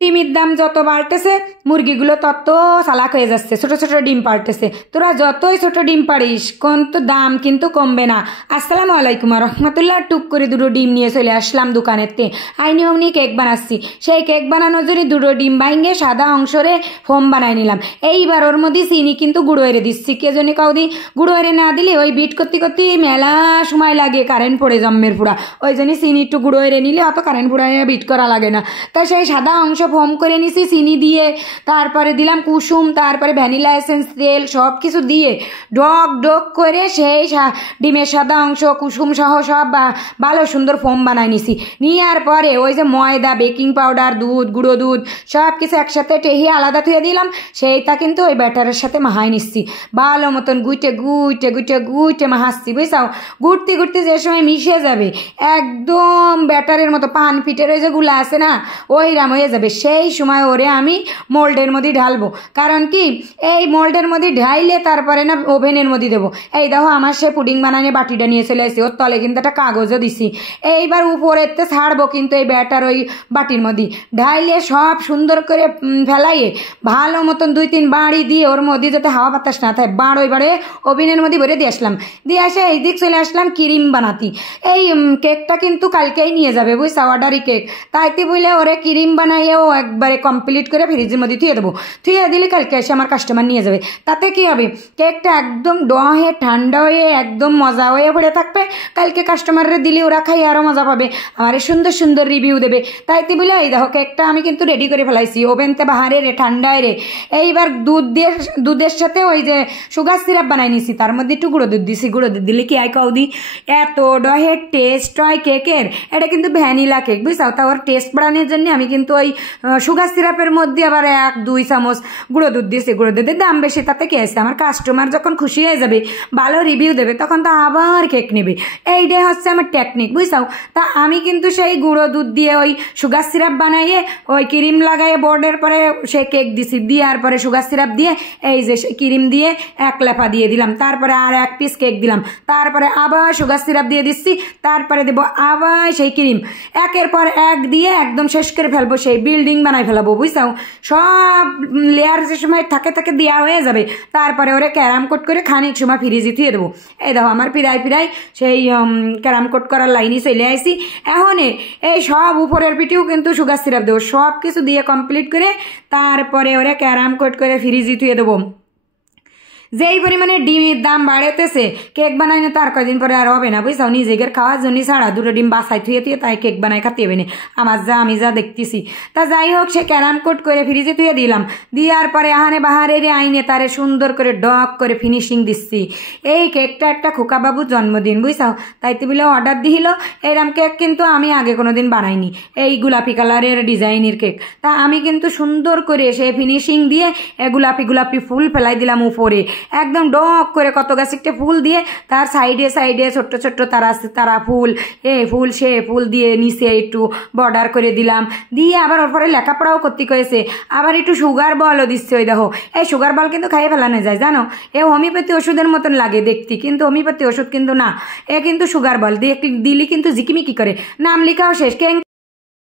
ডিমের দাম যত বাড়তেছে মুরগিগুলো তত চালাক হয়ে যাচ্ছে, ছোট ছোট ডিম পাড়তেছে। তোরা যতই ছোট ডিম পাড়িস কিন্তু দাম কিন্তু কমবে না। আসসালামু আলাইকুম রহমতুল্লাহ। টুক করে দুটো ডিম নিয়ে চলে আসলাম দোকানেতে। আইনি অমনি কেক বানাচ্ছি। সেই কেক বানানোর জন্য দুটো ডিম ভাঙে সাদা অংশরে ফোম বানাই নিলাম। এইবার ওর মধ্যে চিনি কিন্তু গুঁড়ো এরে দিচ্ছি। কে জন্য কাউদি গুঁড়ো এরে না দিলে ওই বিট করতে করতে মেলা সময় লাগে, কারেন্ট পড়ে জম্মের পুরা। ওই জন্য চিনি একটু গুঁড়ো এরে নিলে অত কারেন্ট পুরা বিট করা লাগে না। তাই সেই সাদা অংশ ফোম করে নিছি চিনি দিয়ে, তারপরে দিলাম কুসুম, তারপরে ভ্যানিলা এসেন্স, তেল সব কিছু দিয়ে ডক ডক করে সেই ডিমের সাদা অংশ কুসুম সহ সব ভালো সুন্দর ফোম বানাই নিছি। নেওয়ার পরে ওই যে ময়দা, বেকিং পাউডার, দুধ, গুঁড়ো দুধ সব কিছু একসাথে টেহিয়ে আলাদা থুয়ে দিলাম। সেইটা কিন্তু ওই ব্যাটারের সাথে মাহাই নিচ্ছি ভালো মতন, গুইটে গুইটে গুইটে গুইটে মাহাচ্ছি, বুঝছাও। গুড়তে গুড়তে যে সময় মিশে যাবে একদম ব্যাটারের মতো, পান পিঠের ওই যে গুলা আছে না ওই রাম হয়ে যাবে, সেই সময় ওরে আমি মোল্ডের মধ্যে ঢালবো। কারণ কি এই মোল্ডের মধ্যে ঢাইলে তারপরে না ওভেনের মধ্যে দেবো। এই দেখো আমার সে পুডিং বানানো বাটিটা নিয়ে চলে আসছি, ওর তলে কিন্তু একটা কাগজও দিছি। এইবার উপরেতে ছাড়বো কিন্তু এই ব্যাটার ওই বাটির মধ্যে ঢাইলে সব সুন্দর করে ফেলাইয়ে ভালো মতন 2-3 বাড়ি দিয়ে ওর মধ্যে যাতে হাওয়া বাতাস না থাকে ওই বাড়ে ওভেনের মধ্যে ভরে দিয়ে আসলাম। দিয়ে আসে এই দিক চলে আসলাম ক্রিম বানাতি। এই কেকটা কিন্তু কালকেই নিয়ে যাবে, বুঝছা, অর্ডারি কেক। তাইতে বলে ওরে ক্রিম বানাইয়েও একবারে কমপ্লিট করে ফ্রিজের মধ্যে থুয়ে দেবো। থুয়ে দিলে কালকে এসে আমার কাস্টমার নিয়ে যাবে। তাতে কি হবে, কেকটা একদম ডহে ঠান্ডা হয়ে একদম মজা হয়ে পড়ে থাকবে। কালকে কাস্টমাররা দিলে ওরা খাই আরও মজা পাবে, আমার সুন্দর সুন্দর রিভিউ দেবে। তাইতে বলে এই দেখো কেকটা আমি কিন্তু রেডি করে ফেলাইছি ওভেনতে বাহারে রে ঠান্ডায় রে। এইবার দুধের সাথে ওই যে সুগার সিরাপ বানাই নিছি, তার মধ্যে একটু গুঁড়ো দুধ দিছি। গুঁড়ো দুধ দিলে কি আয় কাউদি এত ডহের টেস্ট হয় কেকের। এটা কিন্তু ভ্যানিলা কেক, বুঝছাও। তা ওর টেস্ট বাড়ানোর জন্য আমি কিন্তু ওই সুগার সিরাপের মধ্যে আবার 1-2 চামচ গুঁড়ো দুধ দিয়েছি। গুঁড়ো দুধের দাম বেশি, তাতে কি আছে, আমার কাস্টমার যখন খুশি হয়ে যাবে ভালো রিভিউ দেবে তখন তো আবার কেক নেবে। এইটাই হচ্ছে আমার টেকনিক, বুঝছাও। তা আমি কিন্তু সেই গুঁড়ো দুধ দিয়ে ওই সুগার সিরাপ বানাইয়ে ওই ক্রিম লাগাইয়ে বোর্ডের পরে সে কেক দিছি। দেওয়ার পরে সুগার সিরাপ দিয়ে এই যে ক্রিম দিয়ে এক লেফা দিয়ে দিলাম, তারপরে আর 1 পিস কেক দিলাম, তারপরে আবার সুগার সিরাপ দিয়ে দিচ্ছি, তারপরে দেবো আবার সেই ক্রিম। একের পর এক দিয়ে একদম শেষ করে ফেলবো, সেই বিল্ডিং বানাই ফেলাবো, বুঝছাও। সব লেয়ার যে সময় থাকে দেওয়া হয়ে যাবে, তারপরে ওরে ক্যারাম কোট করে খানিক সময় ফ্রিজে থুয়ে দেবো। এই দেখো আমার পিড়াই সেই ক্যারাম কোট করার লাইনে চলে আসি। এখন এই সব উপরের পিঠেও কিন্তু সুগার সিরাপ দেবো, সব কিছু দিয়ে কমপ্লিট করে তারপরে ওরে ক্যারাম কোট করে ফ্রিজে থুয়ে দেবো। যেই পরিমাণে ডিমের দাম বাড়াইতেছে কেক বানাই না তার কয়দিন পরে আর হবে না, বুঝছাও। নিজেদের খাওয়ার জন্য ছাড়া দুটো ডিম বাসায় থুয়ে তাই কেক বানাই খাতে হবে না আমার, আমি যা দেখতেছি। তা যাই হোক সে ক্যারাম কোট করে ফ্রিজে থুয়ে দিলাম। দেওয়ার পরে আহানে বাহারে আইনে তারে সুন্দর করে ডক করে ফিনিশিং দিচ্ছি। এই কেকটা একটা খোকাবাবুর জন্মদিন, বুঝছাও। তাইতে বলে অর্ডার দিল। এরম কেক কিন্তু আমি আগে কোনো দিন বানাইনি, এই গোলাপি কালারের ডিজাইনের কেক। তা আমি কিন্তু সুন্দর করে সে ফিনিশিং দিয়ে গোলাপি ফুল ফেলাই দিলাম উপরে, একদম ডক করে কত গাছ একটা ফুল দিয়ে তার সাইডে সাইডে ছোট্ট ছোট্ট তারা ফুল, ফুল সে ফুল দিয়ে নিচে একটু বর্ডার করে দিলাম। দিয়ে আবার ওর পরে লেখাপড়াও করতে কয়েছে, আবার একটু সুগার বলও দিচ্ছে। ওই দেখো এই সুগার বল কিন্তু খাইয়ে ফেলানো যায়, জানো। এ হোমিওপ্যাথি ওষুধের মতন লাগে দেখতে, কিন্তু হোমিওপ্যাথি ওষুধ কিন্তু না, এ কিন্তু সুগার বল দিয়ে দিলি কিন্তু ঝিকিমিকি করে। নাম লেখাও শেষ।